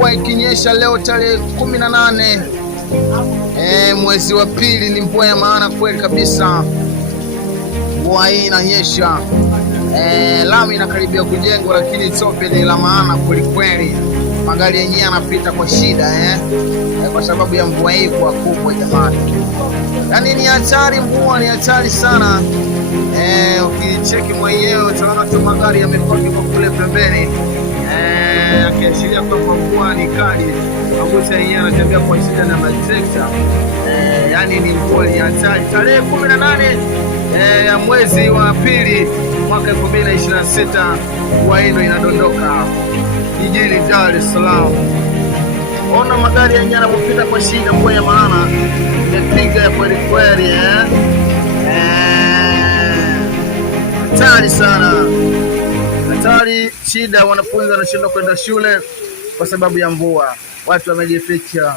mvua ikinyesha leo tarehe 18 mwezi wa pili. Ni mvua ya maana kweli kabisa. Mvua hii inanyesha, lami inakaribia kujengwa, lakini tope ni la maana kweli kweli. Magari yenyewe yanapita kwa shida kwa sababu ya mvua hii kwa kubwa jamani. Yaani ni hatari, mvua ni hatari sana. Ukicheki mwenyewe utaona tu magari yamepaki kwa kule pembeni, akiashiria kwamba mvua ni kali. Mabuta yenyewe anatembea kwa shida na matrekta. Yaani ni mvua ni hatari. Tarehe 18 ya mwezi wa pili mwaka 2026 mvua hii inadondoka jijini Dar es Salaam. Ona magari yenyewe yanapita kwa shida, mvua ya maana imepiga kweli kweli. Hatari sana, hatari, shida. Wanafunzi wanashindwa kwenda shule kwa sababu ya mvua, watu wamejificha.